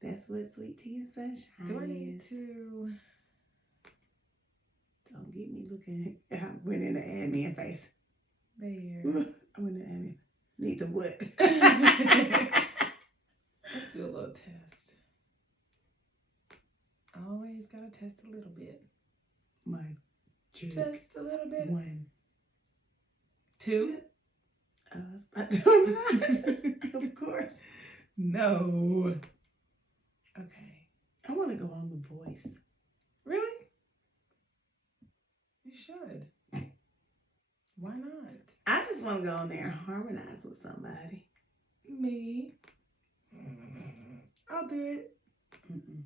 That's what sweet tea and sunshine Do I need is. to? Don't get me looking. I went in the admin face. There. I went in the admin. Need to what? Let's do a little test. Always gotta test a little bit. My check. Just a little bit. 1, 2. I was about to of course. No. Okay. I want to go on The Voice. Really? You should. Why not? I just want to go on there and harmonize with somebody. Me. I'll do it. Mm-mm.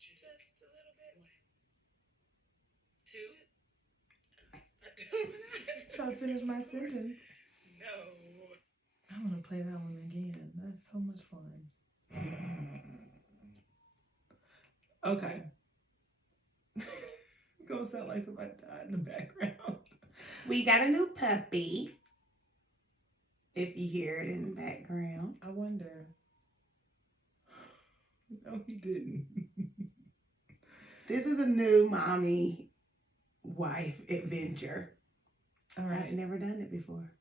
Just a little bit. 2. Try to finish my sentence. No. I want to play that one again. That's so much fun. Okay. It's gonna sound like somebody died in the background. We got a new puppy. If you hear it in the background. I wonder. No, he didn't. This is a new mommy wife adventure. All right. I've never done it before.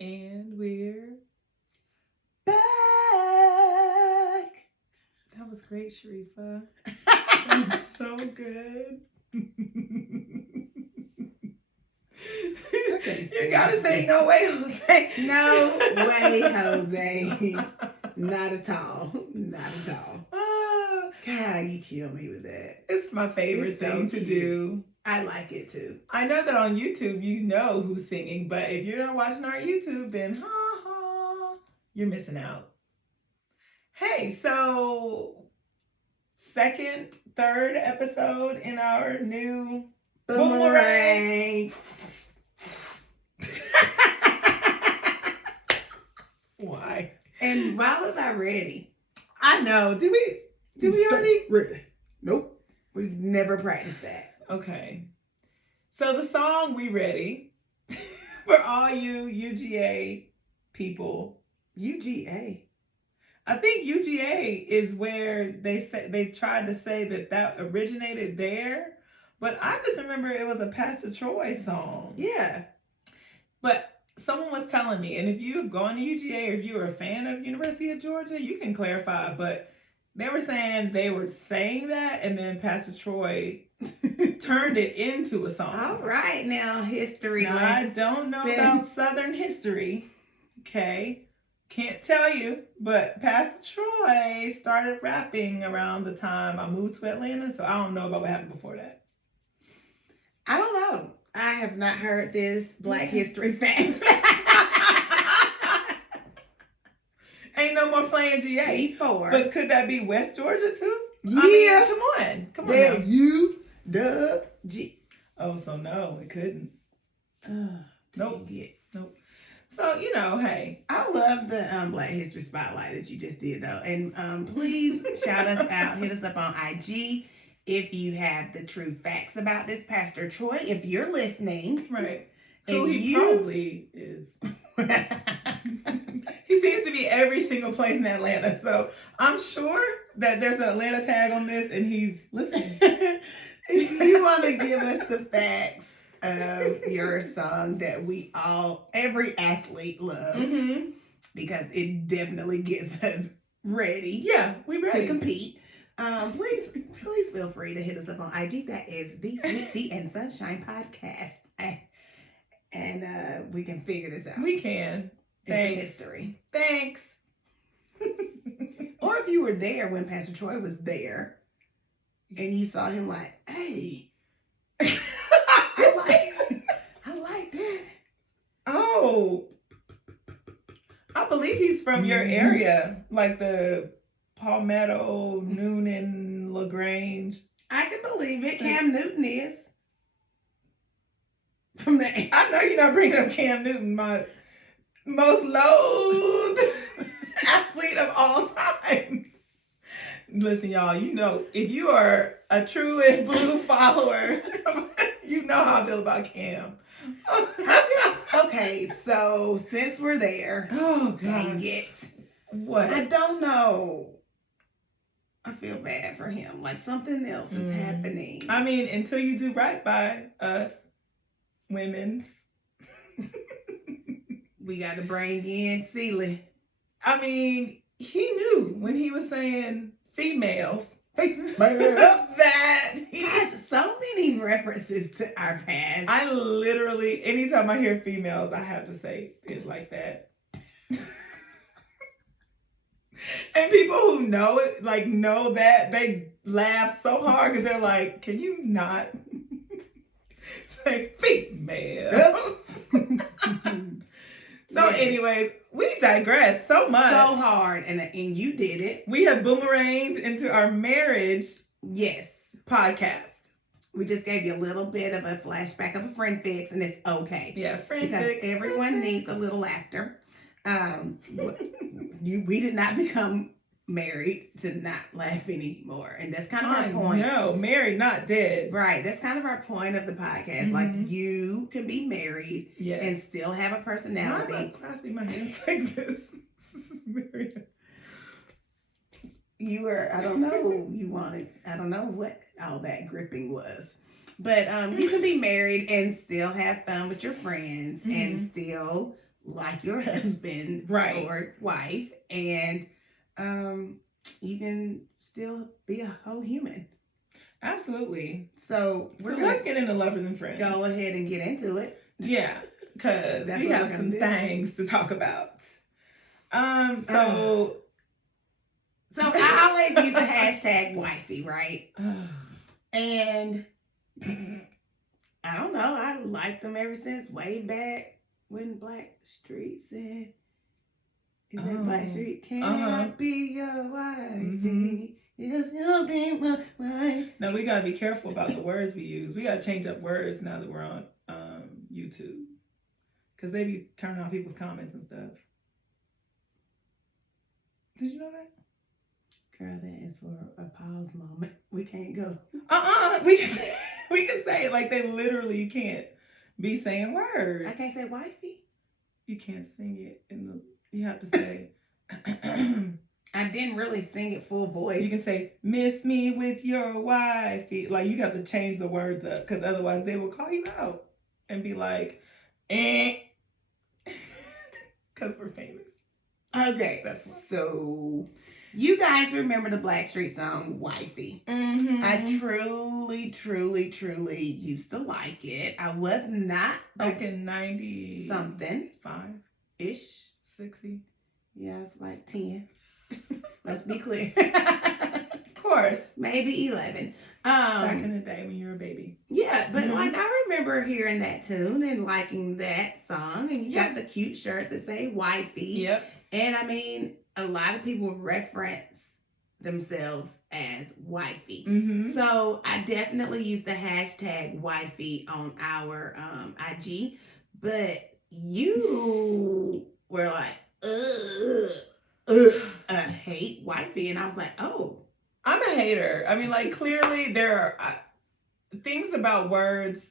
And we're Back. that was great, Sharifa. That was so good. You gotta say no way, Jose. No way, Jose. Not at all. Not at all. God, you kill me with that. It's my favorite It's so thing to cute. do. I like it too. I know that on YouTube you know who's singing, but if you're not watching our YouTube, then you're missing out. Hey, so second, third episode in our new Boomerang. Why? And why was I ready? I know. Did we already? Ready. Nope. We've never practiced that. Okay. So the song We Ready for all you UGA people. UGA. I think UGA is where they tried to say that originated there, but I just remember it was a Pastor Troy song. Yeah. But someone was telling me, and if you've gone to UGA or if you were a fan of University of Georgia, you can clarify, but they were saying they were saying that, and then Pastor Troy turned it into a song. All right, now history. Now, I don't know about Southern history, okay? Can't tell you, but Pastor Troy started rapping around the time I moved to Atlanta, so I don't know about what happened before that. I don't know. I have not heard this Black History fact. Ain't no more playing GA. Before. But could that be West Georgia too? Yeah. I mean, come on. There Now. U-W-G. Oh, so no, it couldn't. Nope. It. Nope. So, hey. I love the Black History Spotlight that you just did, though. And please shout us out. Hit us up on IG if you have the true facts about this Pastor Troy. If you're listening. Right. Who he probably is. He seems to be every single place in Atlanta. So I'm sure that there's an Atlanta tag on this and he's listening. If you want to give us the facts of your song that every athlete loves, because it definitely gets us ready. Yeah, we ready to compete. Please feel free to hit us up on IG. That is the Sweet Tea and Sunshine Podcast. And we can figure this out. We can. It's a mystery. Thanks. Or if you were there when Pastor Troy was there and you saw him like, hey, I like that. Oh, I believe he's from your area, like the Palmetto, Noonan, LaGrange. I can believe it. Cam Newton is. From the I know you're not bringing up Cam Newton, my most loathed athlete of all times. Listen, y'all, if you are a true and blue follower, you know how I feel about Cam. Okay, Okay, so since we're there, Oh, dang God. it. What? I don't know. I feel bad for him. Like something else is happening. I mean, until you do right by us, women's. We got to bring in Celie. I mean, he knew when he was saying females. That gosh, so many references to our past. I literally, anytime I hear females, I have to say it like that. And people who know it, like know that, they laugh so hard because they're like, can you not say females? So Yes. Anyways, we digress so much. So hard, and you did it. We have boomeranged into our marriage podcast. We just gave you a little bit of a flashback of a friend fix, and it's okay. Yeah, friend because fix. Everyone needs a little laughter. We did not become married to not laugh anymore, and that's kind of our point. No, married, not dead. Right, that's kind of our point of the podcast. Like you can be married and still have a personality. Why am I clasping my hands like this? You were, I don't know, I don't know what all that gripping was. But you can be married and still have fun with your friends and still like your husband or wife. And you can still be a whole human. Absolutely. So let's get into lovers and friends. Go ahead and get into it. Yeah, because we have some things to talk about. So I always use the hashtag wifey, right? And I don't know, I liked them ever since way back when Blackstreet said, is that Blackstreet? Can I be your wifey? Yes, you'll be my wife. Now we gotta be careful about the words we use. We gotta change up words now that we're on YouTube. Because they be turning off people's comments and stuff. Did you know that? Girl, that is for a pause moment. We can't go. We can say it like they literally can't be saying words. I can't say wifey. You can't sing it you have to say I didn't really sing it full voice. You can say, miss me with your wifey. Like you have to change the words up because otherwise they will call you out and be like, because we're famous. Okay, so you guys remember the Blackstreet song Wifey. I truly, truly, truly used to like it. I was not back in 90 something 5-ish 60. Yeah, it's like 10. Let's be clear. Of course. Maybe 11. Back in the day when you were a baby. Yeah, but like I remember hearing that tune and liking that song, and you got the cute shirts that say wifey. Yep. And I mean, a lot of people reference themselves as wifey. So I definitely use the hashtag wifey on our IG, but you were like, I hate wifey. And I was like, oh. I'm a hater. I mean, like, clearly there are things about words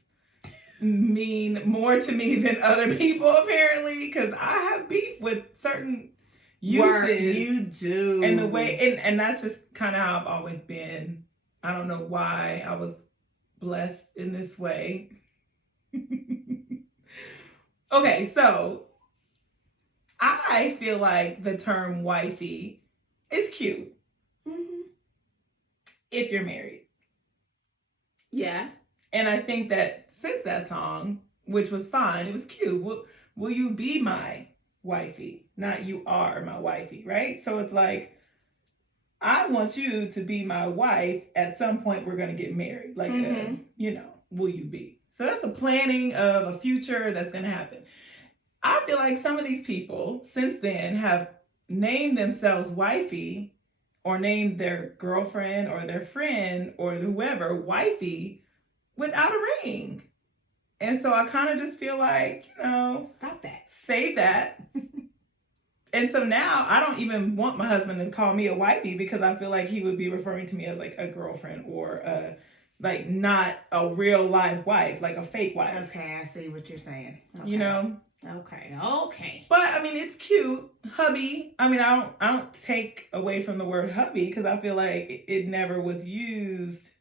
mean more to me than other people, apparently, because I have beef with certain uses. You do. And the way, and that's just kind of how I've always been. I don't know why I was blessed in this way. Okay, so I feel like the term wifey is cute. If you're married. Yeah. And I think that since that song, which was fine, it was cute. Will you be my wifey? Not you are my wifey, right? So it's like, I want you to be my wife. At some point, we're going to get married. Like, will you be? So that's a planning of a future that's going to happen. I feel like some of these people since then have named themselves wifey or named their girlfriend or their friend or whoever wifey without a ring. And so I kind of just feel like, stop that. Save that. And so now I don't even want my husband to call me a wifey because I feel like he would be referring to me as like a girlfriend or a like not a real live wife, like a fake wife. Okay, I see what you're saying. Okay. You know? Okay. But I mean, it's cute. Hubby. I mean, I don't take away from the word hubby because I feel like it never was used.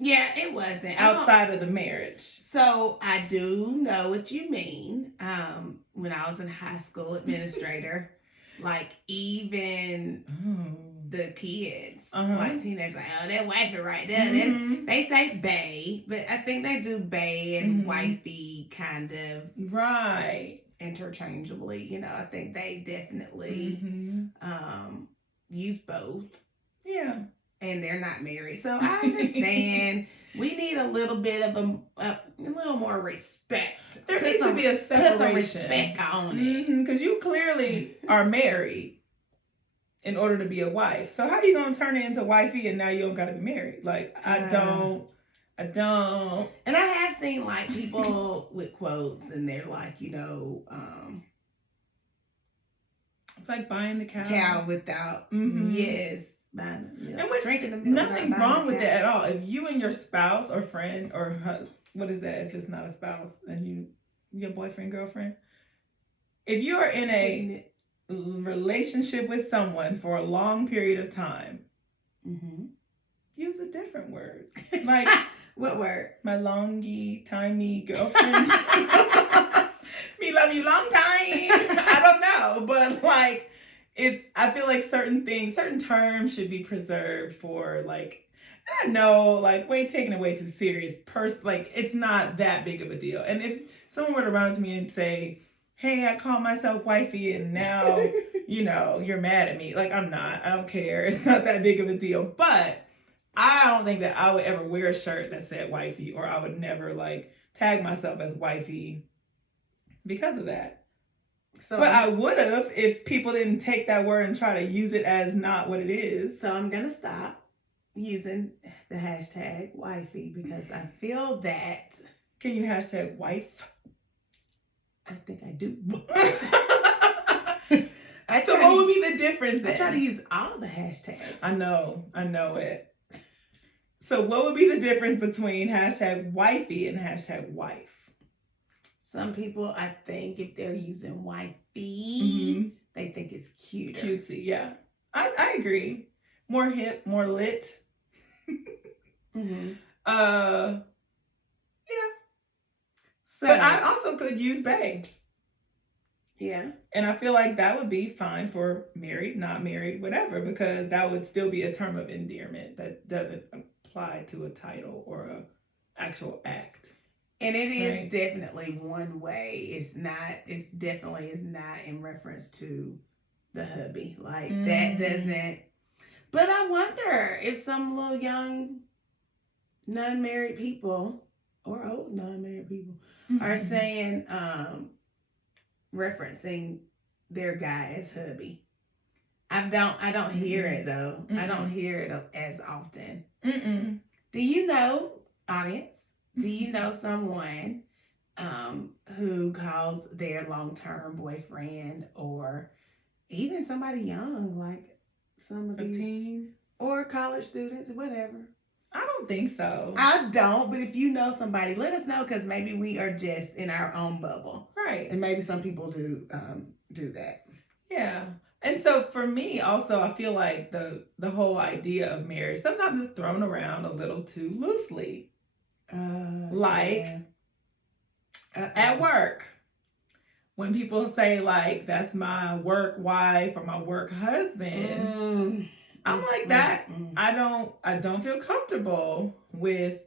Yeah, it wasn't outside of the marriage. So I do know what you mean. When I was in high school administrator, like even the kids, like teenagers, like, oh, that wifey right there. They say bae, but I think they do bae and wifey kind of interchangeably. You know, I think they definitely use both. Yeah. And they're not married. So I understand we need a little bit of a little more respect. There needs to be a separation. Put some respect on it. Because you clearly are married in order to be a wife. So how are you going to turn it into wifey and now you don't got to be married? Like, I don't. And I have seen like people with quotes and they're like, you know, it's like buying the cow. Cow without, yes. And drinking the milk, nothing wrong with it at all. If you and your spouse or friend or what is that if it's not a spouse and your boyfriend, girlfriend, if you are in a relationship with someone for a long period of time, use a different word. Like what word? My longy timey girlfriend. Me love you long time. I don't know, but like. I feel like certain terms should be preserved for like, I know, like taking it way too serious. Like it's not that big of a deal. And if someone were to run to me and say, hey, I call myself wifey and now, you know, you're mad at me. Like I'm not, I don't care. It's not that big of a deal. But I don't think that I would ever wear a shirt that said wifey, or I would never like tag myself as wifey because of that. So, but I would have if people didn't take that word and try to use it as not what it is. So I'm going to stop using the hashtag wifey because I feel that. Can you hashtag wife? I think I do. So what would be the difference then? I try to use all the hashtags. I know it. So what would be the difference between hashtag wifey and hashtag wife? Some people, I think, if they're using wifey, they think it's cuter. Cutesy, yeah. I agree. More hip, more lit. Yeah. So, but I also could use bae. Yeah. And I feel like that would be fine for married, not married, whatever, because that would still be a term of endearment that doesn't apply to a title or a actual act. And it is definitely one way. It definitely is not in reference to the hubby. Like that doesn't. But I wonder if some little young non-married people or old non-married people are saying, referencing their guy as hubby. I don't hear it though. I don't hear it as often. Do you know, audience? Do you know someone who calls their long-term boyfriend or even somebody young, like some of these, teen or college students, whatever? I don't think so. I don't, but if you know somebody, let us know because maybe we are just in our own bubble. Right. And maybe some people do that. Yeah. And so for me also, I feel like the whole idea of marriage, sometimes it's thrown around a little too loosely. At work, when people say like that's my work wife or my work husband, I'm like that. I don't feel comfortable with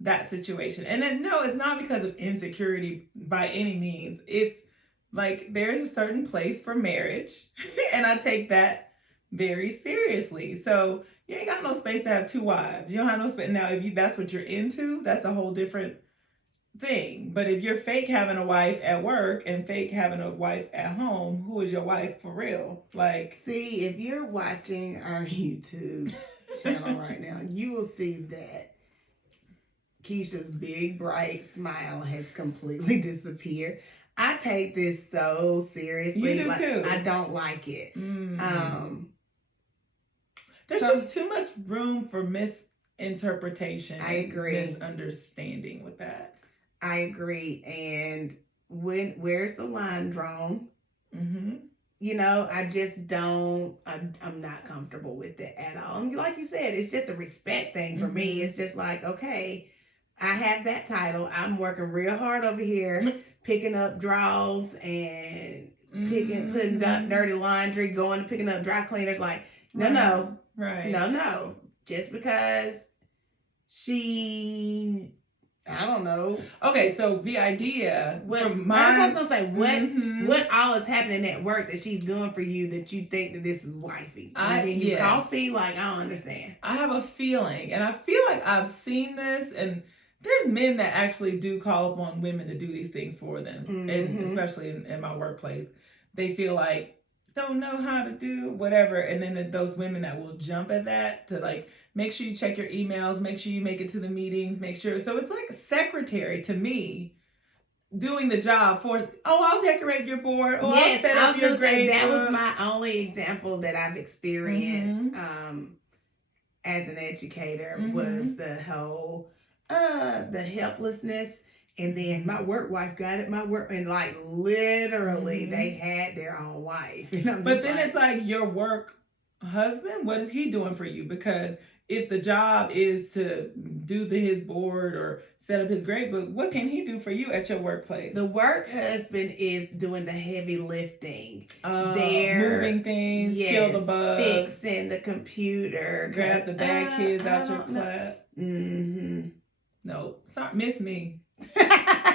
that situation. And then no, it's not because of insecurity by any means. It's like there's a certain place for marriage, and I take that very seriously. So you ain't got no space to have two wives. You don't have no space. Now, if that's what you're into, that's a whole different thing. But if you're fake having a wife at work and fake having a wife at home, who is your wife for real? Like, see, if you're watching our YouTube channel right now, you will see that Keisha's big bright smile has completely disappeared. I take this so seriously. You do too. I don't like it. There's just too much room for interpretation. I agree. Misunderstanding with that. I agree. And where's the line drawn? Mm-hmm. You know, I just don't, I'm not comfortable with it at all. And like you said, it's just a respect thing for me. It's just like, okay, I have that title. I'm working real hard over here, picking up drawers and putting dirty laundry, going and picking up dry cleaners. Like, no. Just because she, I don't know. Okay, so the idea from I was gonna say, what all is happening at work that she's doing for you that you think that this is wifey? Coffee? Like, I don't understand. I have a feeling, and I feel like I've seen this, and there's men that actually do call upon women to do these things for them, and especially in my workplace, they feel like don't know how to do whatever, and then those women that will jump at that to like make sure you check your emails, make sure you make it to the meetings, make sure. So it's like a secretary to me doing the job for, I'll decorate your board. Yes, I'll set up your grade book. That was my only example that I've experienced as an educator was the whole, the helplessness. And then my work wife got it. And like literally they had their own wife. But then it's like your work husband, what is he doing for you? Because if the job is to do his board or set up his grade book, what can he do for you at your workplace? The work husband is doing the heavy lifting. They're moving things, kill the bugs, fixing the computer, grab the bad kids out your class. No, sorry, miss me.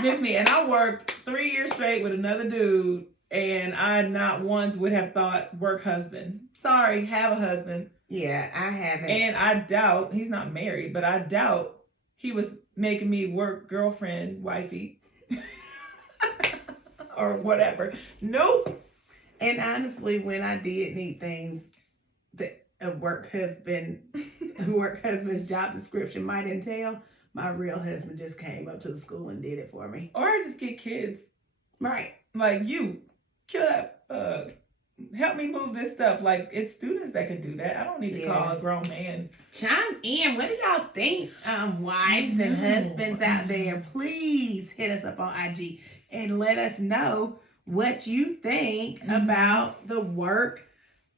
Miss me. And I worked 3 years straight with another dude, and I not once would have thought work husband. Sorry, have a husband. Yeah, I haven't. And I doubt, he's not married, but I doubt he was making me work girlfriend, wifey, or whatever. Nope. And honestly, when I did need things that a work husband's job description might entail, my real husband just came up to the school and did it for me. Or I just get kids. Right. Like, you, kill that bug. Help me move this stuff. Like, it's students that can do that. I don't need to call a grown man. Chime in. What do y'all think, wives and husbands out there? Please hit us up on IG and let us know what you think about the work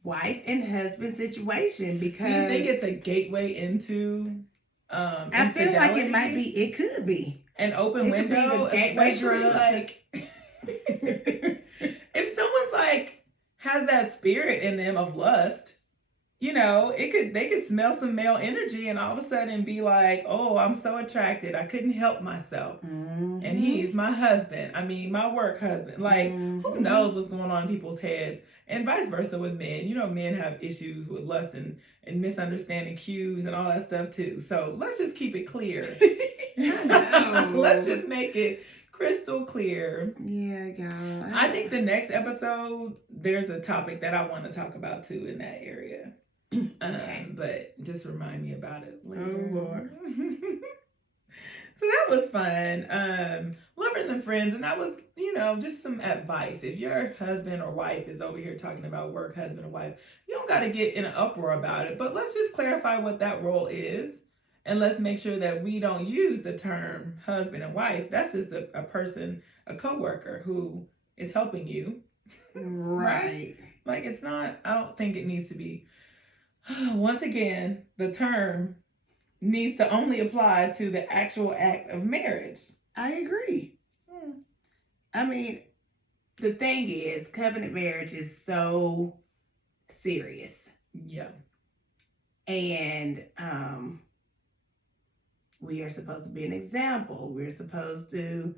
wife and husband situation. Because do you think it's a gateway into I feel like it might be. It could be an open window, especially like if someone's like has that spirit in them of lust, you know, they could smell some male energy and all of a sudden be like, oh, I'm so attracted, I couldn't help myself, and he's my husband. I mean, my work husband. Like, who knows what's going on in people's heads, and vice versa with men. You know, men have issues with lust and misunderstanding cues and all that stuff too. So let's just keep it clear. Let's just make it crystal clear. Yeah, God. I think the next episode, there's a topic that I want to talk about too in that area. Okay. But just remind me about it later. Oh, Lord. So that was fun. Lovers and friends. And that was, you know, just some advice. If your husband or wife is over here talking about work husband or wife, you don't got to get in an uproar about it. But let's just clarify what that role is. And let's make sure that we don't use the term husband and wife. That's just a person, a coworker who is helping you. Right. Like, it's not, I don't think it needs to be. Once again, the term needs to only apply to the actual act of marriage. I agree. I mean, the thing is, covenant marriage is so serious. Yeah. And we are supposed to be an example. We're supposed to,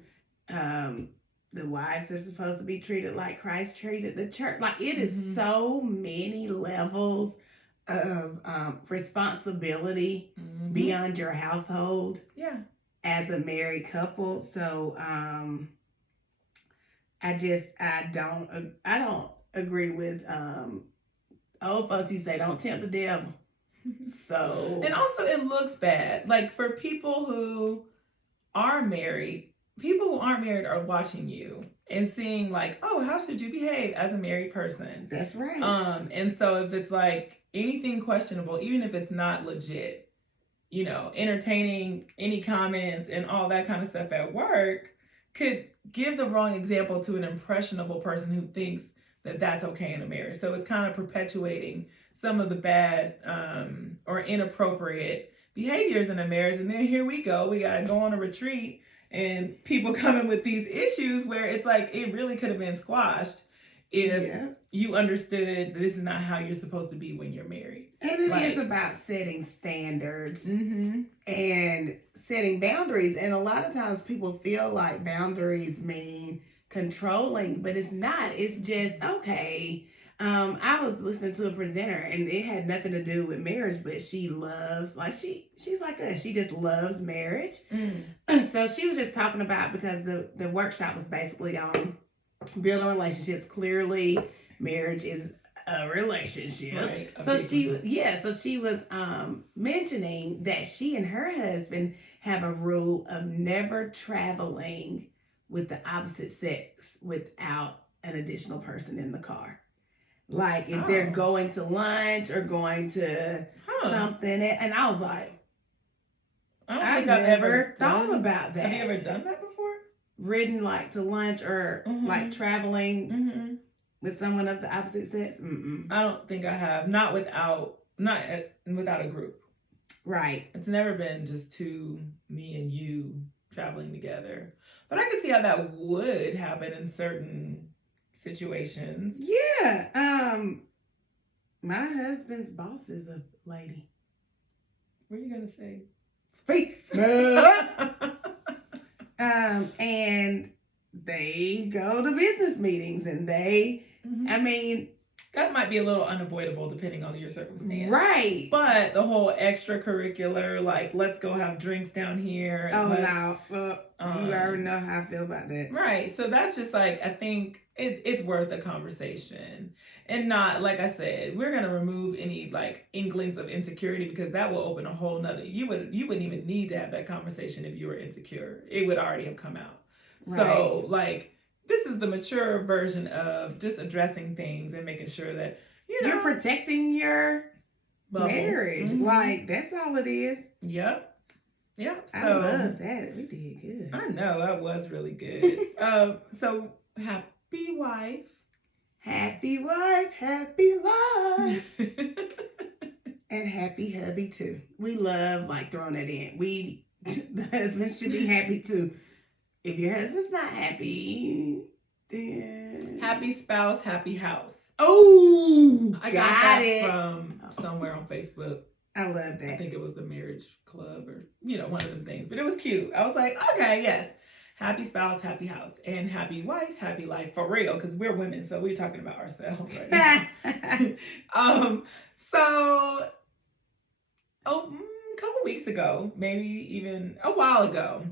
the wives are supposed to be treated like Christ treated the church. Like, it is so many levels of responsibility beyond your household. Yeah. As a married couple. So I don't agree with old folks who say don't tempt the devil. So, and also it looks bad. Like, for people who are married, people who aren't married are watching you and seeing like, oh, how should you behave as a married person? That's right. And so if it's like anything questionable, even if it's not legit, entertaining any comments and all that kind of stuff at work could give the wrong example to an impressionable person who thinks that that's okay in a marriage. So it's kind of perpetuating some of the bad or inappropriate behaviors in a marriage. And then here we go. We got to go on a retreat and people coming with these issues where it's like it really could have been squashed if you understood this is not how you're supposed to be when you're married. And it is about setting standards and setting boundaries. And a lot of times people feel like boundaries mean controlling, but it's not. It's just, okay. I was listening to a presenter and it had nothing to do with marriage, but she loves, like she's like us. She just loves marriage. So she was just talking about, because the workshop was basically on building relationships. Clearly, marriage is a relationship. Right. So she was mentioning that she and her husband have a rule of never traveling with the opposite sex without an additional person in the car. Like if they're going to lunch or going to something, and I was like, I've never thought about that. Have you ever done that before? Ridden like to lunch or like traveling with someone of the opposite sex? I don't think I have. Not without a group. Right. It's never been just me and you traveling together. But I can see how that would happen in certain situations. Yeah. My husband's boss is a lady. What are you gonna say? And they go to business meetings and they, I mean, that might be a little unavoidable depending on your circumstance. Right. But the whole extracurricular, like, let's go have drinks down here. You already know how I feel about that. Right. So that's just like, I think it's worth a conversation. And not, like I said, we're going to remove any like inklings of insecurity, because that will open a whole nother, you wouldn't even need to have that conversation if you were insecure. It would already have come out. Right. So like, this is the mature version of just addressing things and making sure that, you're protecting your marriage. Like, that's all it is. Yep. So, I love that. We did good. I know, that was really good. So happy wife. Happy wife, happy life. And happy hubby too. We love like throwing that in. The husbands should be happy too. If your husband's not happy, then happy spouse, happy house. Oh, I got that from somewhere on Facebook. I love that. I think it was the Marriage Club or one of them things, but it was cute. I was like, okay, yes, happy spouse, happy house, and happy wife, happy life, for real, because we're women, so we're talking about ourselves right now. So a couple weeks ago, maybe even a while ago,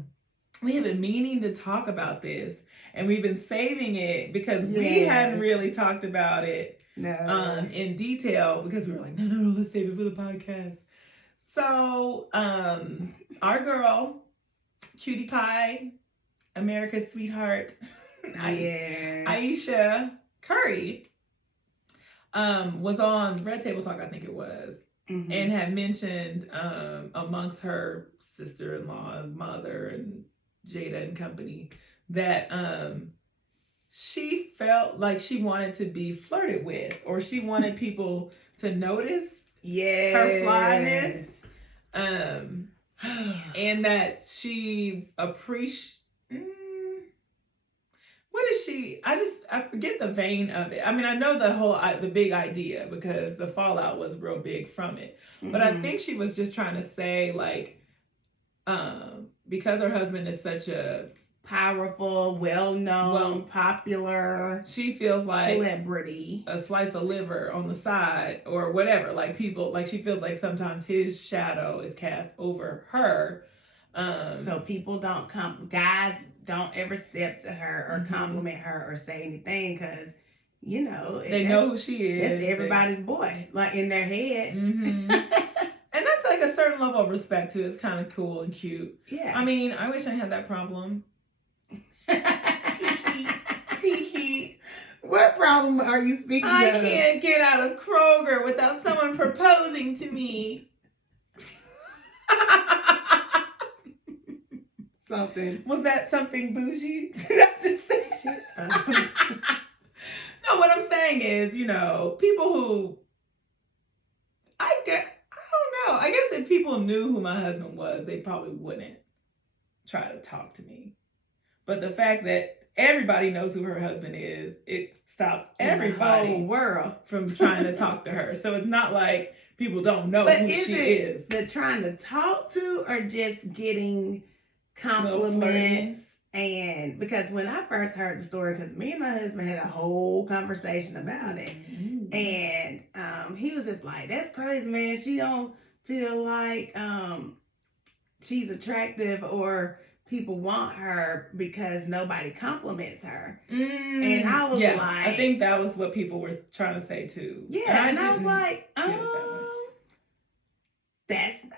we have been meaning to talk about this, and we've been saving it because we hadn't really talked about it in detail, because we were like, no, let's save it for the podcast. So our girl, Cutie Pie, America's sweetheart, Aisha Currys, was on Red Table Talk, I think it was, and had mentioned amongst her sister-in-law, mother, and Jada and company, that she felt like she wanted to be flirted with, or she wanted people to notice her flyness, and that she appreciates. What is she? I forget the vein of it. I mean, I know the big idea, because the fallout was real big from it. But I think she was just trying to say, like, because her husband is such a powerful, well-known, popular, she feels like celebrity, a slice of liver on the side or whatever. Like, people, like, she feels like sometimes his shadow is cast over her. So people guys don't ever step to her or compliment her or say anything, because they know who she is. That's everybody's boy, like, in their head. And that's like a certain level of respect too. It's kind of cool and cute. Yeah. I mean, I wish I had that problem. Tee-hee. What problem are you speaking of? I can't get out of Kroger without someone proposing to me. Something. Was that something bougie? Did I just say Shit. No, what I'm saying is, people who I don't know. I guess if people knew who my husband was, they probably wouldn't try to talk to me. But the fact that everybody knows who her husband is, it stops everybody in the whole world from trying to talk to her. So it's not like people don't know who she is. But trying to talk to or just getting compliments? And because when I first heard the story, because me and my husband had a whole conversation about it, and he was just like, "That's crazy, man. She don't feel like she's attractive or people want her because nobody compliments her." And I was like, I think that was what people were trying to say too. Yeah, and I was like,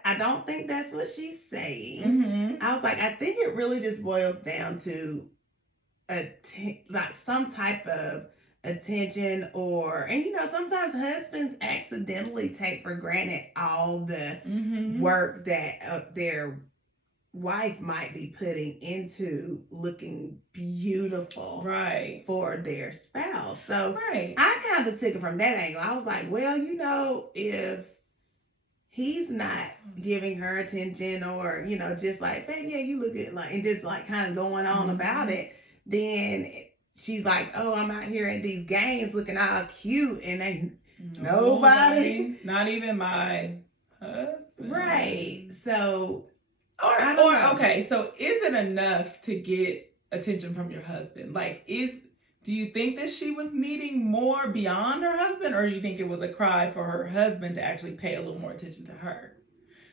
I don't think that's what she's saying. Mm-hmm. I was like, I think it really just boils down to like some type of attention and sometimes husbands accidentally take for granted all the work that their wife might be putting into looking beautiful for their spouse. So I kind of took it from that angle. I was like, well, if he's not giving her attention or, just like, baby, yeah, you look good, like, and just like kind of going on about it, then she's like, oh, I'm out here at these games looking all cute and ain't nobody. Not even my husband. Right. So, okay, so is it enough to get attention from your husband? Like, do you think that she was needing more beyond her husband, or do you think it was a cry for her husband to actually pay a little more attention to her?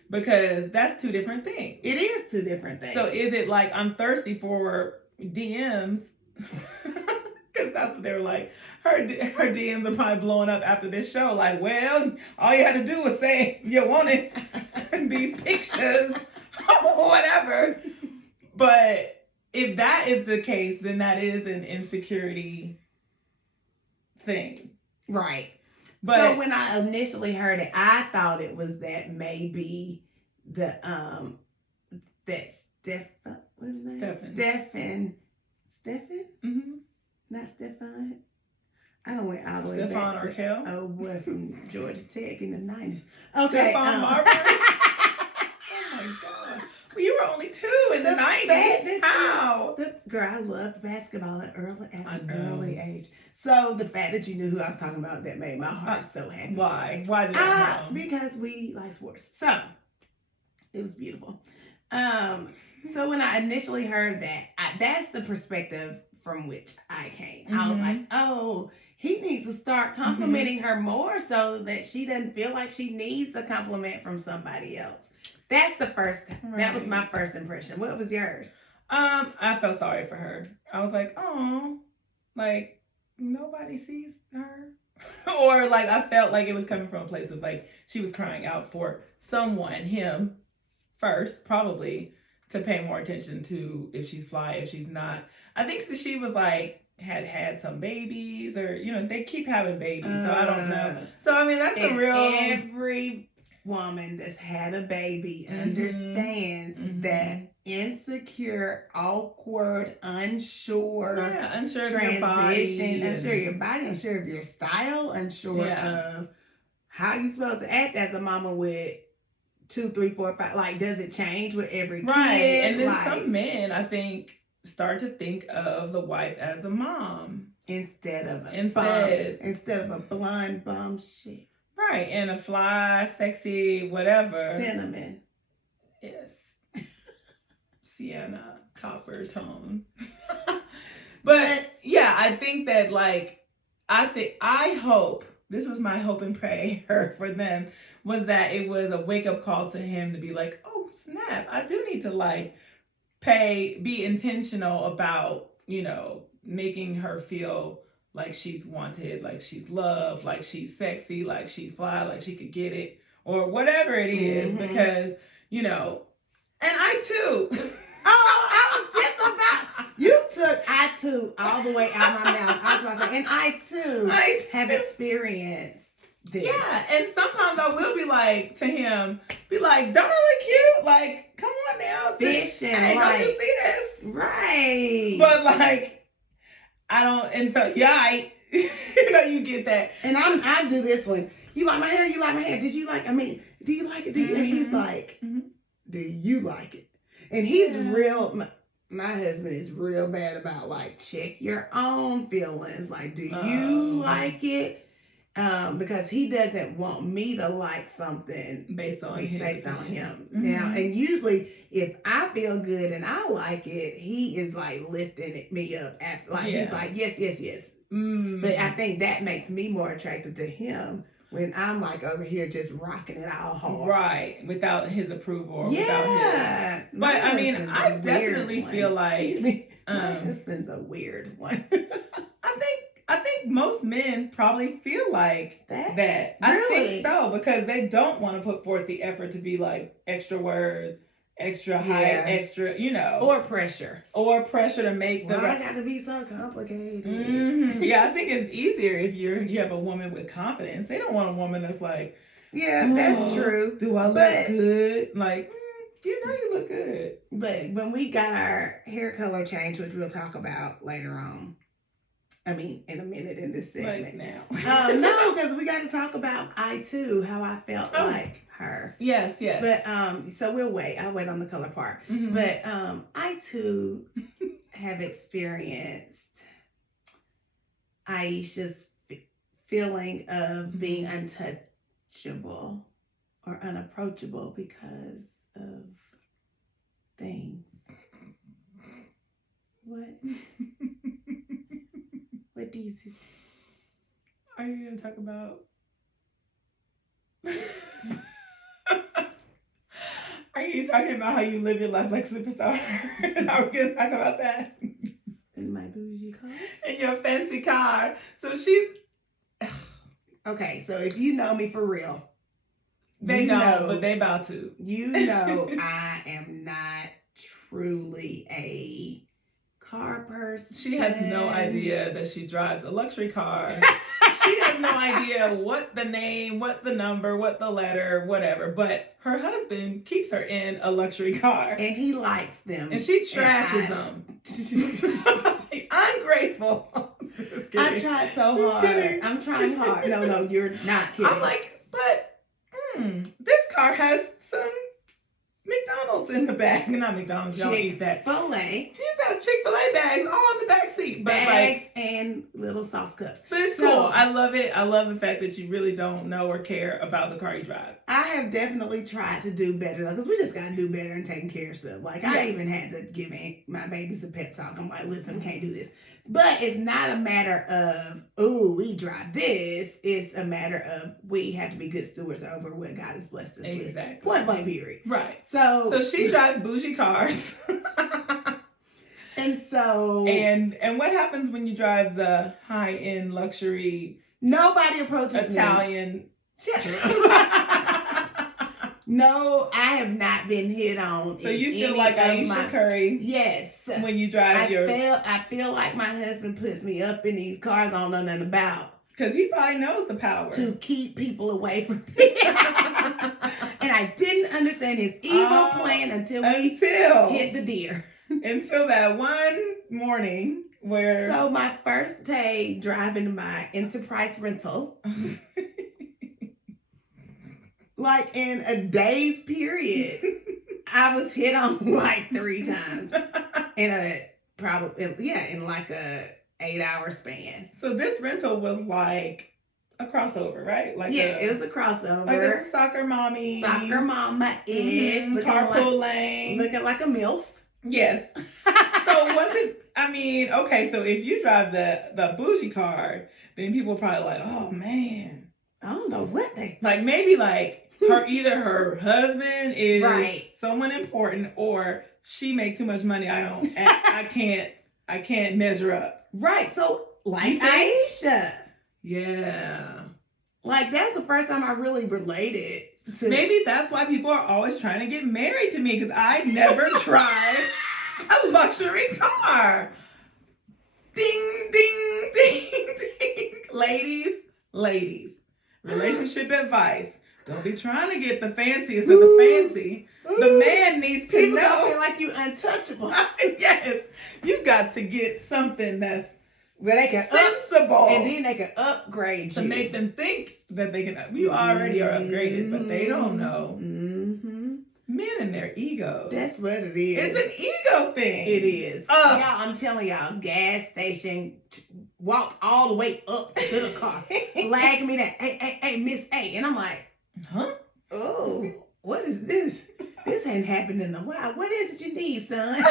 Because that's two different things. It is two different things. So is it like, I'm thirsty for DMs? Because that's what they were like. Her DMs are probably blowing up after this show. Like, well, all you had to do was say you wanted these pictures or whatever. But if that is the case, then that is an insecurity thing. Right. But so when I initially heard it, I thought it was that maybe that Stefan? Mm-hmm. Not Stefan. I don't went all the way Stefan back Arkell? to old boy from Georgia Tech in the 90s. Okay. Stefan Marbury? Oh my God. Well, you were only 2 in the 90s. How? Girl, I loved basketball at an early age. So the fact that you knew who I was talking about, that made my heart so happy. Why? Why did I know? Because we like sports. So it was beautiful. So when I initially heard that, that's the perspective from which I came. Mm-hmm. I was like, oh, he needs to start complimenting her more so that she doesn't feel like she needs a compliment from somebody else. That's the first. That was my first impression. What was yours? I felt sorry for her. I was like, oh, like nobody sees her. Or like I felt like it was coming from a place of like she was crying out for someone, him first, probably, to pay more attention to if she's fly, if she's not. I think that she was like had some babies, or they keep having babies, so I don't know. So I mean, that's a real. Every woman that's had a baby understands that insecure, awkward, unsure unsure transition, of your body, unsure of your body, unsure of your style, unsure of how you supposed to act as a mama with 2, 3, 4, 5. Like, does it change with every kid? And then some men, I think, start to think of the wife as a mom instead of a blonde bum shit. Right, and a fly, sexy, whatever. Cinnamon. Yes. Sienna, copper tone. But yeah, I think that I hope, this was my hope and prayer for them, was that it was a wake-up call to him to be like, oh, snap, I do need to be intentional about, making her feel like she's wanted, like she's loved, like she's sexy, like she's fly, like she could get it, or whatever it is, because, and I too. I was just about, you took I too all the way out of my mouth. I was about to say, and I too have experienced this. Yeah, and sometimes I will be like to him, don't I look cute? Like, come on now. Fishing. Hey, like, don't you see this? Right. But like, I don't, and so, you get that. And I do this one. You like my hair? You like my hair? Did you like, do you like it? And he's like, do you like it? And he's real, my husband is real bad about like, check your own feelings. Like, do you like it? Because he doesn't want me to like something based on him. Now, and usually if I feel good and I like it, he is like lifting me up. He's like, yes. But I think that makes me more attractive to him when I'm like over here just rocking it all hard. Right. Without his approval or without his. But I mean, I definitely feel like my husband's a weird one. I think most men probably feel like that. Really? I think so, because they don't want to put forth the effort to be like extra words, extra height, extra, or pressure to make I got to be so complicated. Yeah, I think it's easier if you have a woman with confidence. They don't want a woman that's like, that's true. Do I look good? Like, you look good. But when we got our hair color change, which we'll talk about later on, in a minute in this segment. Like now. No, because we got to talk about I too, how I felt like her. Yes. But so we'll wait. I'll wait on the color part. But I too have experienced Aisha's feeling of being untouchable or unapproachable because of things. What? What is it? Are you going to talk about... Are you talking about how you live your life like a superstar? Are we going to talk about that? In my bougie cars? In your fancy car. So she's... Okay, so if you know me for real... They know, but they about to. You know I am not truly a... car person. She has no idea that she drives a luxury car. She has no idea what the name, what the number, what the letter, whatever. But her husband keeps her in a luxury car. And he likes them. And she trashes them. Ungrateful. I tried so hard. I'm trying hard. No, you're not kidding. I'm like, but this car has some McDonald's in the bag. Not McDonald's, y'all eat that. Chick-fil-A. He has Chick-fil-A bags all in the back seat. Bags and little sauce cups. But it's cool. I love it. I love the fact that you really don't know or care about the car you drive. I have definitely tried to do better, though, because we just got to do better and taking care of stuff. Like, I even had to give my babies a pep talk. I'm like, listen, we can't do this. But it's not a matter of, we drive this. It's a matter of we have to be good stewards over what God has blessed us with. Exactly. Point blank, period. Right. So she drives bougie cars. And so... And what happens when you drive the high-end luxury... Nobody approaches Italian... No, I have not been hit on. So you feel like Aisha Curry? Yes. When you drive I feel like my husband puts me up in these cars I don't know nothing about. Because he probably knows the power. To keep people away from me. And I didn't understand his evil plan until we hit the deer. Until that one morning where... So my first day driving my Enterprise rental... Like in a day's period, I was hit on like 3 times in like a 8-hour span. So this rental was like a crossover, right? It was a crossover. Like a soccer mama-ish. Carpool lane. Looking like a MILF. Yes. So was it, okay, so if you drive the bougie car, then people are probably like, oh man. I don't know what they... Like maybe like... either her husband is someone important or she make too much money. I can't measure up. Right. So like Aisha. Yeah. Like that's the first time I really related to. Maybe that's why people are always trying to get married to me because I never drive a luxury car. Ding, ding, ding, ding. Ladies. relationship advice. Don't be trying to get the fanciest of the fancy. The man needs to People know. don't feel like you untouchable. Yes. You got to get something that's where they can sensible. And then they can upgrade you. To make them think that they can. You already are upgraded, but they don't know. Men and their egos. That's what it is. It's an ego thing. It is. Y'all, I'm telling y'all, gas station, walked all the way up to the car, flagging me that, hey, Miss A. And I'm like, huh? Oh, what is this? This ain't happened in a while. What is it you need, son?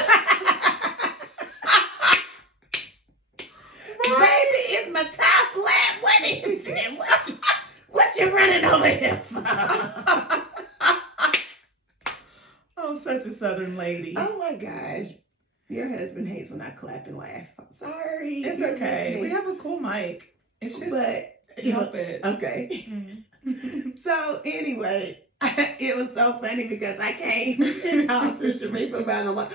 Baby, is my tire flat? What is it? What you running over here for? Oh, such a Southern lady. Oh my gosh. Your husband hates when I clap and laugh. Sorry. It's okay. We have a cool mic. It should help it. Okay. So anyway, it was so funny because I came and talked to Sharifa about it. I'm like,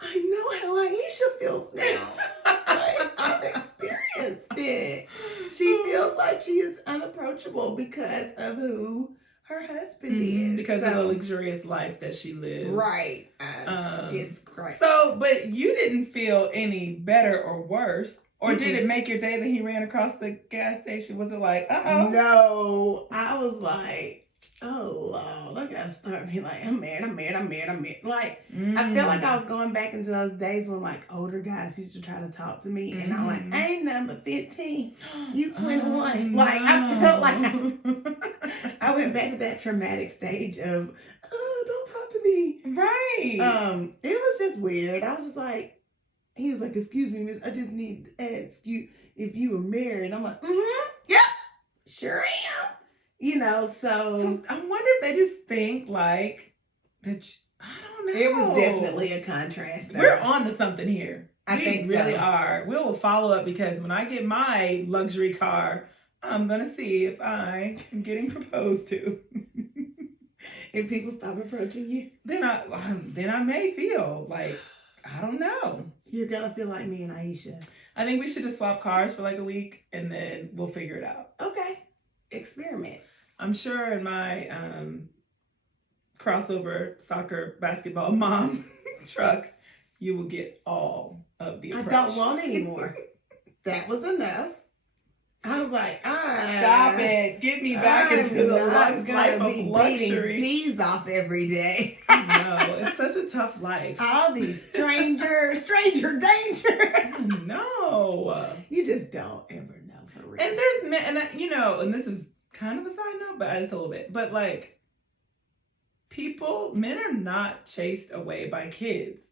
I know how Aisha feels now. Like, I've experienced it. She feels like she is unapproachable because of who her husband is. Because of the luxurious life that she lives. Right. Just great. So, but you didn't feel any better or worse? Or did it make your day that he ran across the gas station? Was it like, uh-oh? No. I was like, oh, Lord, I gotta start being like, I'm married. Like, I feel like I was going back into those days when, like, older guys used to try to talk to me. And I'm like, I ain't number 15. You 21. No. Like, I felt like I went back to that traumatic stage of, oh, don't talk to me. Right. It was just weird. I was just like, he was like, excuse me, miss, I just need to ask you if you were married. I'm like, yep, sure am. You know, so I wonder if they just think like that. I don't know. It was definitely a contrast. Though. We're on to something here. I think we really so. are. We will follow up because when I get my luxury car, I'm gonna see if I am getting proposed to. If people stop approaching you, then I may feel like I don't know. You're gonna feel like me and Aisha. I think we should just swap cars for like a week and then we'll figure it out. Okay. Experiment. I'm sure in my crossover soccer basketball mom truck, you will get all of the approach. I don't want any more. That was enough. I was like, stop it. Get me back into the life of luxury. These off every day. No, it's such a tough life. All these stranger danger. No. You just don't ever know for real. And there's men, and you know, and this is kind of a side note, but it's a little bit. But like, men are not chased away by kids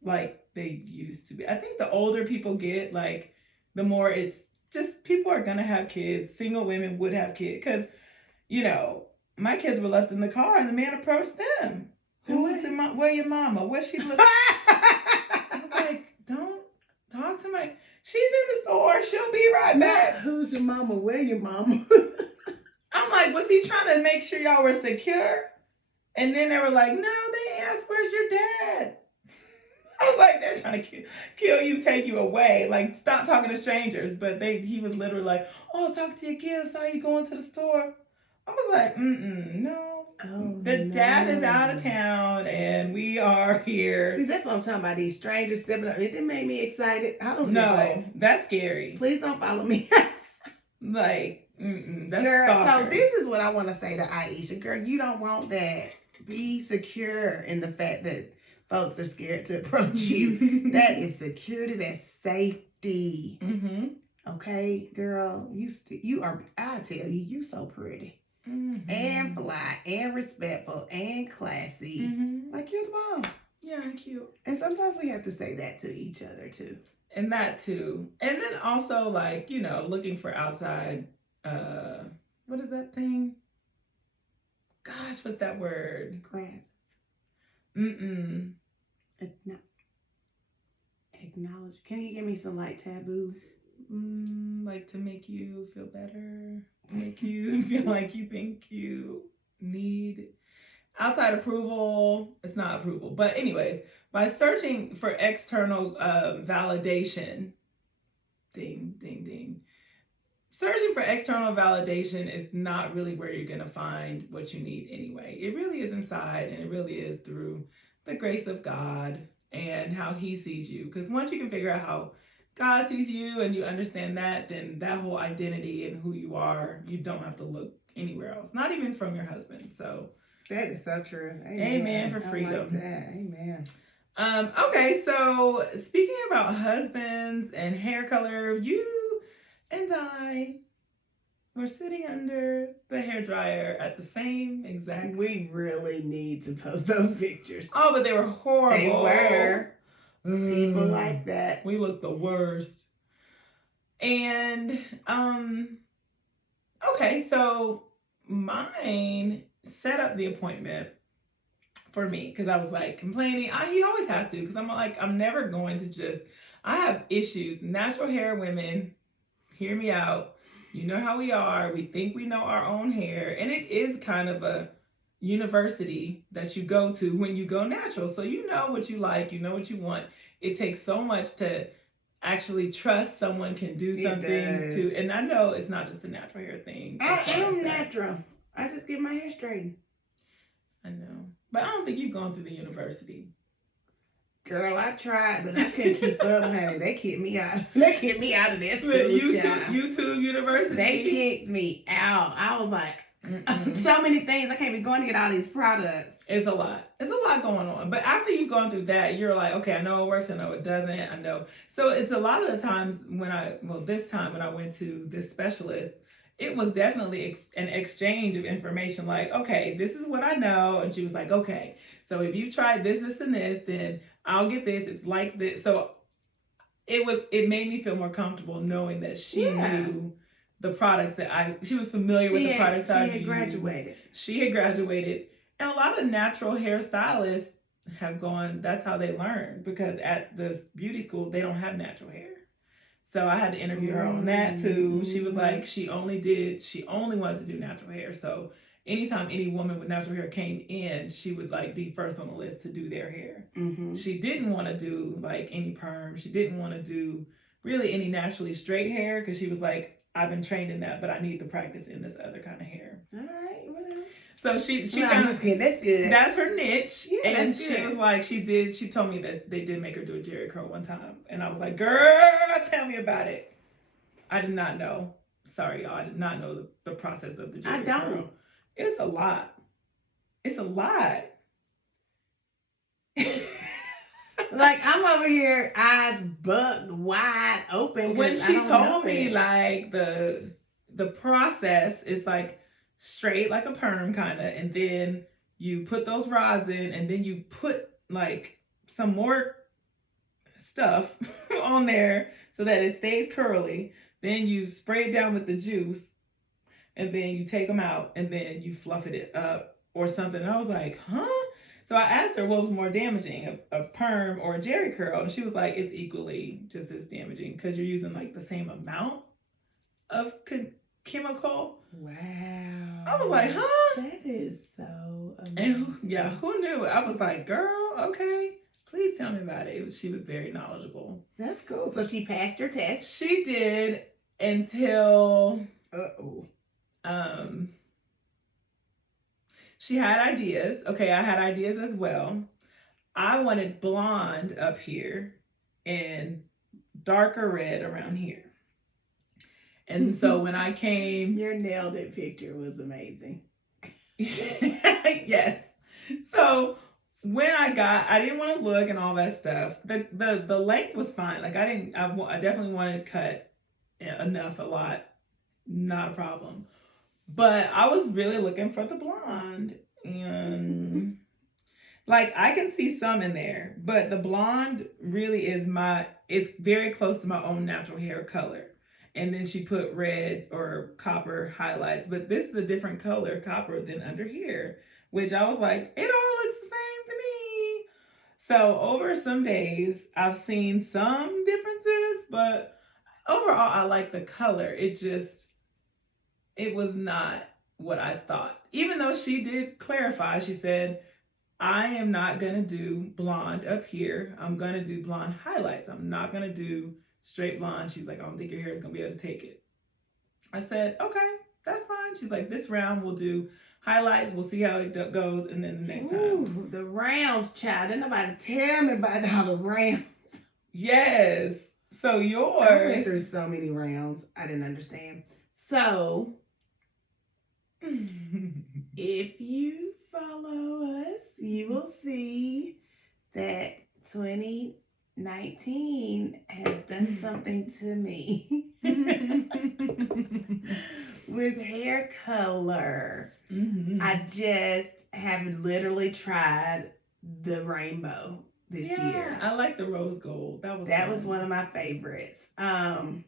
like they used to be. I think the older people get, like, the more it's just people are gonna have kids. Single women would have kids because, you know, my kids were left in the car and the man approached them. Who is the mom? Where your mama? What's she looking? I was like, don't talk to my. She's in the store. She'll be right back. Who's your mama? Where your mama? I'm like, was he trying to make sure y'all were secure? And then they were like, no, they asked, where's your dad? I was like, they're trying to kill you, take you away. Like, stop talking to strangers. But he was literally like, oh, talk to your kids. Saw you going to the store. I was like, no. Oh, Dad is out of town and we are here. See, that's what I'm talking about. These strangers stepping up. It didn't make me excited. I was no, just like, that's scary. Please don't follow me. Like, that's girl, stalker. so this is what I want to say to Aisha. Girl, you don't want that. Be secure in the fact that folks are scared to approach you. That is security. That's safety. Okay, girl, you are. I tell you, you so pretty. And fly, and respectful, and classy. Like, you're the bomb. Yeah, cute. And sometimes we have to say that to each other, too. And that, too. And then also, like, you know, looking for outside, what is that thing? Gosh, what's that word? Grant. Acknowledge. Can you give me some, like, taboo? Like to make you feel better, make you feel like you think you need outside approval. It's not approval, but anyways, by searching for external validation, ding, ding, ding, searching for external validation is not really where you're going to find what you need anyway. It really is inside, and it really is through the grace of God and how he sees you. Because once you can figure out how God sees you and you understand that, then that whole identity and who you are, you don't have to look anywhere else, not even from your husband. So that is so true. Amen, amen for freedom. I like that. Amen. Okay, so speaking about husbands and hair color, you and I were sitting under the hairdryer at the same exact. We really need to post those pictures. Oh, but they were horrible. They were. People like that. We looked the worst. And okay, so mine set up the appointment for me because I was like complaining. He always has to, because I'm like, I'm never going to just, I have issues. Natural hair women, hear me out. You know how we are. We think we know our own hair. And it is kind of a university that you go to when you go natural. So you know what you like, you know what you want. It takes so much to actually trust someone can do something to, and I know it's not just a natural hair thing. I am natural. I just get my hair straightened. I know. But I don't think you've gone through the university. Girl, I tried, but I couldn't keep up, honey. They kicked me out. They kicked me out of this school, YouTube University. They kicked me out. I was like, so many things. I can't be going to get all these products. It's a lot. It's a lot going on. But after you've gone through that, you're like, okay, I know it works. I know it doesn't. I know. So it's a lot of the times this time when I went to this specialist, it was definitely an exchange of information. Like, okay, this is what I know. And she was like, okay, so if you've tried this, this, and this, then I'll get this. It's like this. So it made me feel more comfortable knowing that she knew the products that she was familiar with the products I used. She had graduated. And a lot of natural hairstylists have gone, that's how they learn, because at the beauty school, they don't have natural hair. So I had to interview her on that too. She was like, she only wanted to do natural hair. So anytime any woman with natural hair came in, she would like be first on the list to do their hair. Mm-hmm. She didn't want to do like any perm. She didn't want to do really any naturally straight hair, because she was like, I've been trained in that, but I need to practice in this other kind of hair. All right, whatever. So she I'm just kidding. That's good. That's her niche. Yeah, and that's good. She was like, she told me that they did make her do a Jerry curl one time. And I was like, girl, tell me about it. I did not know. Sorry, y'all. I did not know the process of the Jerry curl. I don't. It's a lot. It's a lot. Like, I'm over here, eyes bugged wide open. When she told me, like, the process, it's like straight like a perm kind of, and then you put those rods in, and then you put like some more stuff on there so that it stays curly. Then you spray it down with the juice, and then you take them out, and then you fluff it up or something. And I was like, huh? So I asked her what was more damaging, a perm or a Jerry curl. And she was like, it's equally just as damaging, because you're using like the same amount of chemical. Wow. I was like, huh? That is so amazing. And who knew? I was like, girl, okay, please tell me about it. She was very knowledgeable. That's cool. So she passed her test. She did, until she had ideas. Okay, I had ideas as well. I wanted blonde up here and darker red around here. And so when I came... Your nailed it picture was amazing. Yes. So when I didn't want to look and all that stuff. The length was fine. Like I definitely wanted to cut enough, a lot. Not a problem. But I was really looking for the blonde, and like I can see some in there, but the blonde really is it's very close to my own natural hair color. And then she put red or copper highlights, but this is a different color, copper, than under here, which I was like, it all looks the same to me. So over some days, I've seen some differences, but overall, I like the color. It was not what I thought. Even though she did clarify, she said, I am not going to do blonde up here. I'm going to do blonde highlights. I'm not going to do straight blonde. She's like, I don't think your hair is going to be able to take it. I said, okay, that's fine. She's like, this round we'll do highlights. We'll see how it goes. And then the next time. The rounds, child. Didn't nobody tell me about all the rounds. Yes. So yours. I went through so many rounds. I didn't understand. So, if you follow us, you will see that 2019 has done something to me with hair color. I just have literally tried the rainbow this year. I like the rose gold. That was one of my favorites. And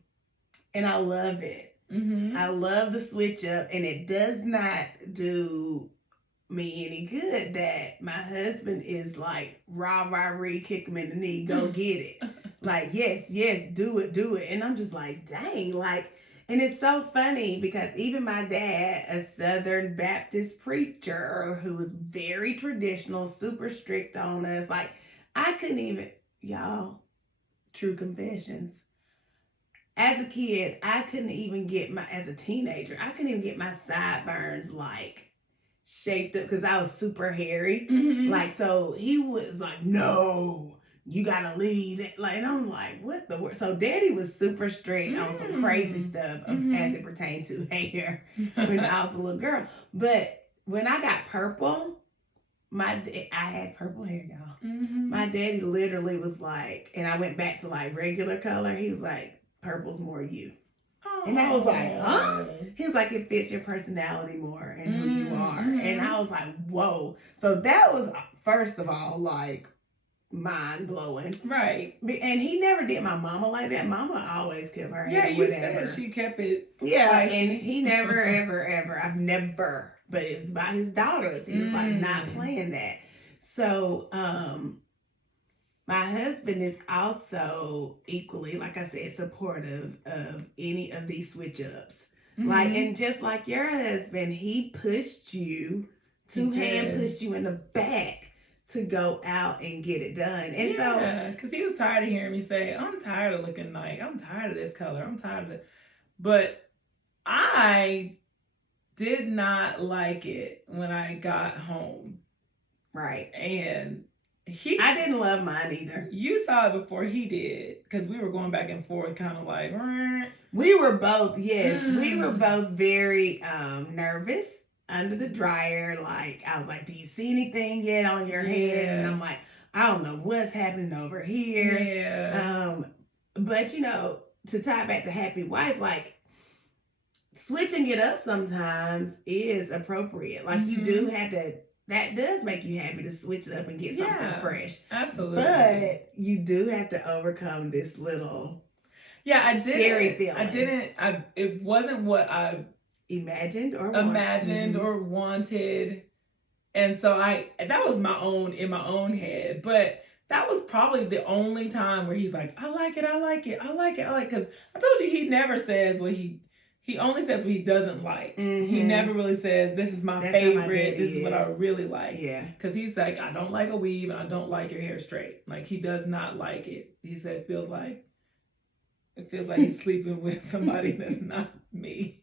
I love it. I love the switch up, and it does not do me any good that my husband is like, rah, kick him in the knee, go get it. Like, yes, do it. And I'm just like, dang, like, and it's so funny because even my dad, a Southern Baptist preacher who was very traditional, super strict on us, like, I couldn't even, y'all, true confessions. As a kid, I couldn't even get as a teenager, I couldn't even get my sideburns like shaped up because I was super hairy. Like, so he was like, no, you gotta leave it. Like, and I'm like, what the word? So daddy was super strict on some crazy stuff as it pertained to hair when I was a little girl. But when I got purple, I had purple hair, y'all. My daddy literally was like, and I went back to like regular color. He was like, purple's more you. And I was like, huh? He was like, it fits your personality more and who you are. And I was like, whoa. So that was, first of all, like, mind-blowing. Right. And he never did my mama like that. Mama always kept her hair whatever. Said she kept it. Yeah, and he never, ever, I've never, but it's by his daughters. He was like, not playing that. So, my husband is also equally, like I said, supportive of any of these switch ups. Like, and just like your husband, he pushed you to hand, pushed you in the back to go out and get it done. And so, because he was tired of hearing me say, I'm tired of looking like, I'm tired of this color, I'm tired of it. But I did not like it when I got home. Right. And I didn't love mine either. You saw it before he did, because we were going back and forth, kind of like. We were both, yes, we were both very nervous under the dryer. Like, I was like, do you see anything yet on your head? And I'm like, I don't know what's happening over here. Yeah. But you know, to tie back to Happy Wife, like, switching it up sometimes is appropriate. Like, you do have to. That does make you happy to switch it up and get something fresh. Absolutely. But you do have to overcome this little scary feeling. It wasn't what I imagined or wanted. And so that was in my own head. But that was probably the only time where he's like, I like it. Because I told you he never says what he only says what he doesn't like. He never really says, this is my favorite. This is what I really like. Yeah. Because he's like, I don't like a weave and I don't like your hair straight. Like, he does not like it. He said, it feels like he's sleeping with somebody that's not me.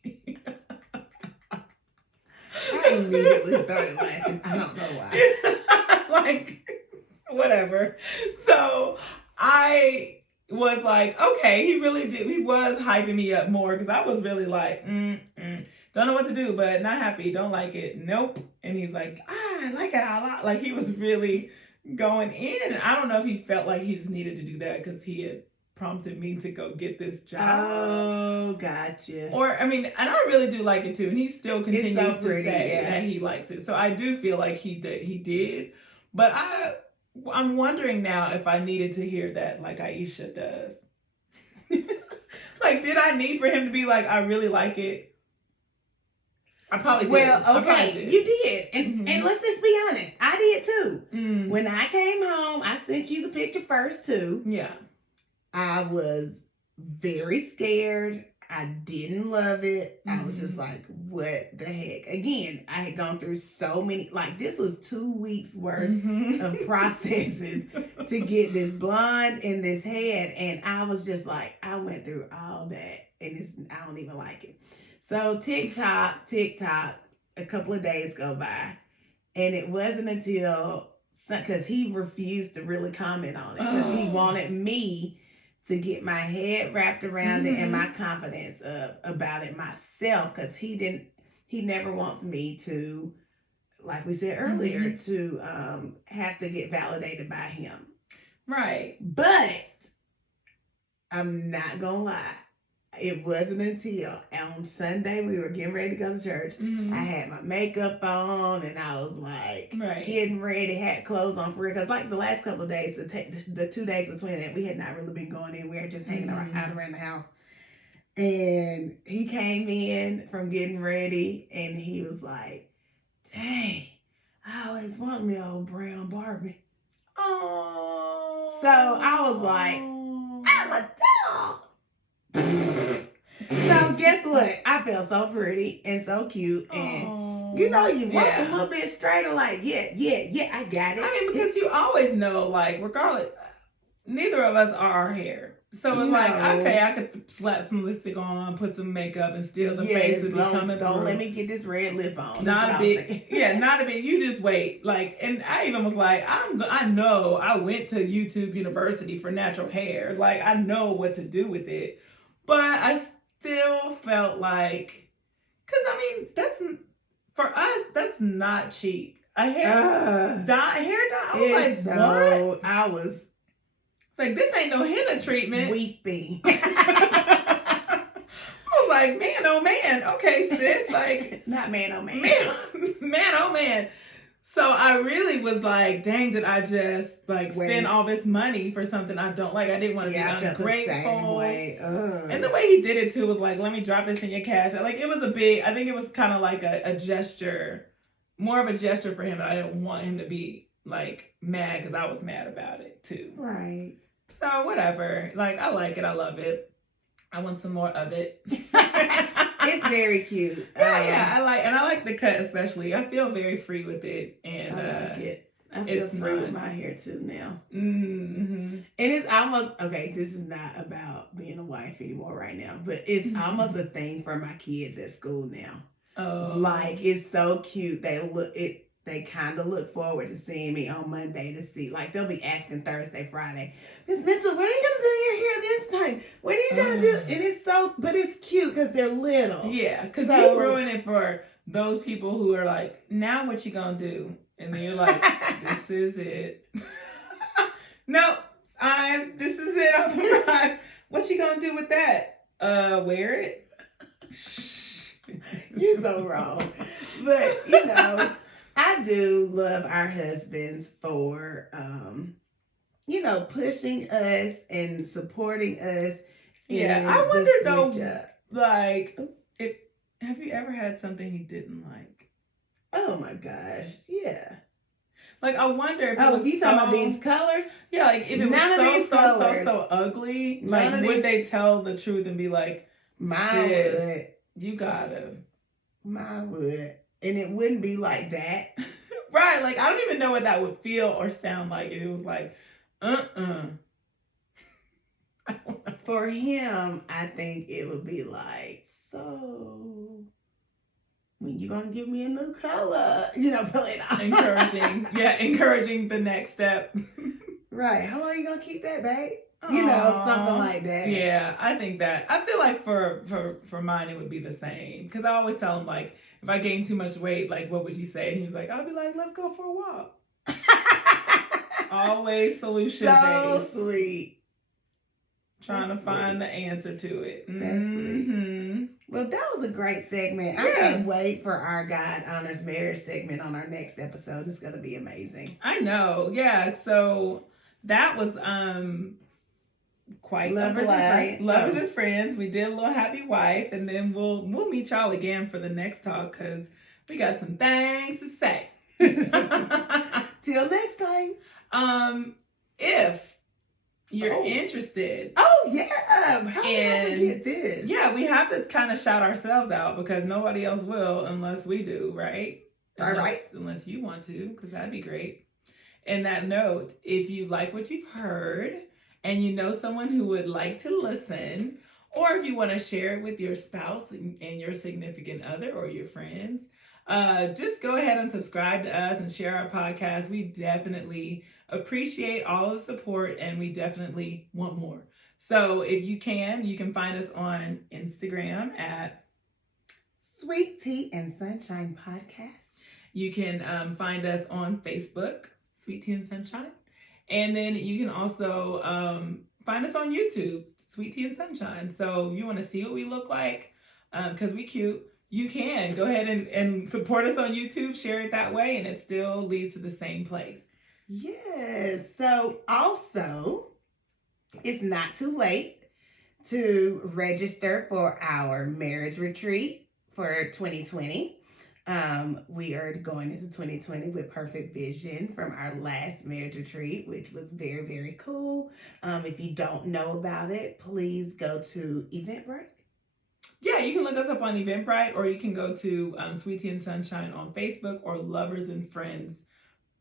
I immediately started laughing. I don't know why. Like, whatever. So I was like, okay, he really did. He was hyping me up more because I was really like, don't know what to do, but not happy. Don't like it. Nope. And he's like, I like it a lot. Like, he was really going in. And I don't know if he felt like he just needed to do that because he had prompted me to go get this job. Oh, gotcha. Or, I mean, and I really do like it too. And he still continues to say that he likes it. So I do feel like he did. But I'm wondering now if I needed to hear that like Aisha does. Like, did I need for him to be like, I really like it? I probably did. Well, okay, you did. And let's just be honest. I did too. When I came home, I sent you the picture first too. Yeah. I was very scared. I didn't love it. I was just like, what the heck? Again, I had gone through so many, like, this was 2 weeks worth of processes to get this blonde in this head. And I was just like, I went through all that and I don't even like it. So TikTok, a couple of days go by. And it wasn't until, because he refused to really comment on it, because he wanted me to get my head wrapped around it and my confidence up about it myself, because he never wants me to, like we said earlier, to have to get validated by him. Right. But I'm not gonna lie. It wasn't until on Sunday we were getting ready to go to church. I had my makeup on and I was like getting ready, had clothes on for real. Because like the last couple of days, the 2 days between that, we had not really been going anywhere, just hanging out around the house. And he came in from getting ready and he was like, dang, I always wanted me an old brown Barbie. Oh. So I was like, I'm a dog. So guess what? I felt so pretty and so cute, and you walk a little bit straighter, like yeah, I got it. I mean, because you always know, like, regardless, neither of us are our hair. So it's like, okay, I could slap some lipstick on, put some makeup, and still the face would be coming through. Don't let me get this red lip on. Not a bit. Yeah, not a bit. You just wait. Like, and I even was like, I know I went to YouTube University for natural hair. Like, I know what to do with it. But I still felt like, because I mean, for us, that's not cheap. A hair dye. I was like, what? I was like, this ain't no henna treatment. Weeping. I was like, man, oh man. Okay, sis. Like, not man, oh man. Man, oh man. So I really was like, dang, did I just like spend all this money for something I don't like? I didn't want to be ungrateful. And the way he did it too was like, let me drop this in your cash. Like, it was I think it was kind of like a gesture, more of a gesture for him. And I didn't want him to be like mad because I was mad about it too. Right. So whatever. Like, I like it. I love it. I want some more of it. It's very cute. Yeah, I like the cut especially. I feel very free with it, and I like it. I feel free with my hair too now. And it's almost okay. This is not about being a wife anymore right now, but it's almost a thing for my kids at school now. Oh, like it's so cute. They kind of look forward to seeing me on Monday to see. Like, they'll be asking Thursday, Friday, Miss Mitchell, what are you going to do your hair this time? What are you going to do? And it's but it's cute because they're little. Yeah, because you ruin it for those people who are like, now what you going to do? And then you're like, this is it. Nope, this is it. I've arrived. What you going to do with that? Wear it? You're so wrong. But, I do love our husbands for, pushing us and supporting us. Yeah, I wonder though, like, have you ever had something he didn't like? Oh my gosh, yeah. Like, I wonder if you talking about these colors? Yeah, like if it was so ugly, like would they tell the truth and be like, mine would. You gotta. Mine would. And it wouldn't be like that. Right. Like, I don't even know what that would feel or sound like if it was like, For him, I think it would be like, so when you gonna give me a new color? Pulling out. Encouraging the next step. Right. How long you gonna keep that, babe? Something like that. Yeah, I think that. I feel like for mine, it would be the same. Because I always tell him, like, if I gain too much weight, like, what would you say? And he was like, I'll be like, let's go for a walk. Always solution-based. So sweet. Trying to find the answer to it. That's sweet. Well, that was a great segment. I can't wait for our God Honors Marriage segment on our next episode. It's going to be amazing. I know. Yeah. So that was quite Lovers a blast. and friends. Lovers and friends. We did a little happy wife, and then we'll meet y'all again for the next talk because we got some things to say. Till next time. If you're interested. Oh yeah. How did I forget this? Yeah, we have to kind of shout ourselves out because nobody else will unless we do, right? Unless you want to, because that'd be great. And that note, if you like what you've heard and you know someone who would like to listen, Or if you want to share it with your spouse and your significant other or your friends, just go ahead and subscribe to us and share our podcast. We definitely appreciate all the support and we definitely want more. So if you can find us on Instagram at Sweet Tea and Sunshine Podcast. You can find us on Facebook, Sweet Tea and Sunshine. And then you can also find us on YouTube, Sweet Tea and Sunshine. So if you want to see what we look like, because we cute, you can go ahead and support us on YouTube, share it that way, and it still leads to the same place. Yes. So also, it's not too late to register for our marriage retreat for 2020. We are going into 2020 with perfect vision from our last marriage retreat, which was very, very cool. If you don't know about it, please go to Eventbrite. Yeah, you can look us up on Eventbrite, or you can go to Sweet Tea and Sunshine on Facebook, or Lovers and Friends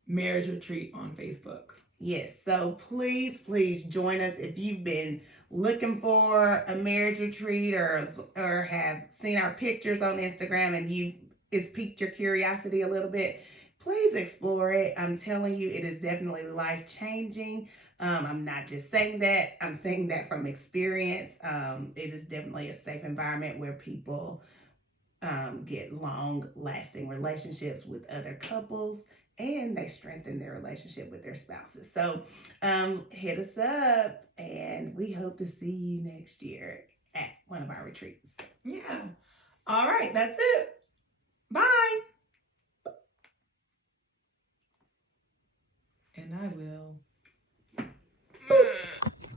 Marriage Retreat on Facebook. Yes, so please join us if you've been looking for a marriage retreat or have seen our pictures on Instagram and it's piqued your curiosity a little bit. Please explore it. I'm telling you, it is definitely life-changing. I'm not just saying that. I'm saying that from experience. It is definitely a safe environment where people get long-lasting relationships with other couples, and they strengthen their relationship with their spouses. So hit us up, and we hope to see you next year at one of our retreats. Yeah. All right, that's it. Bye. And I will.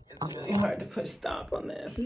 It's really hard to push stop on this.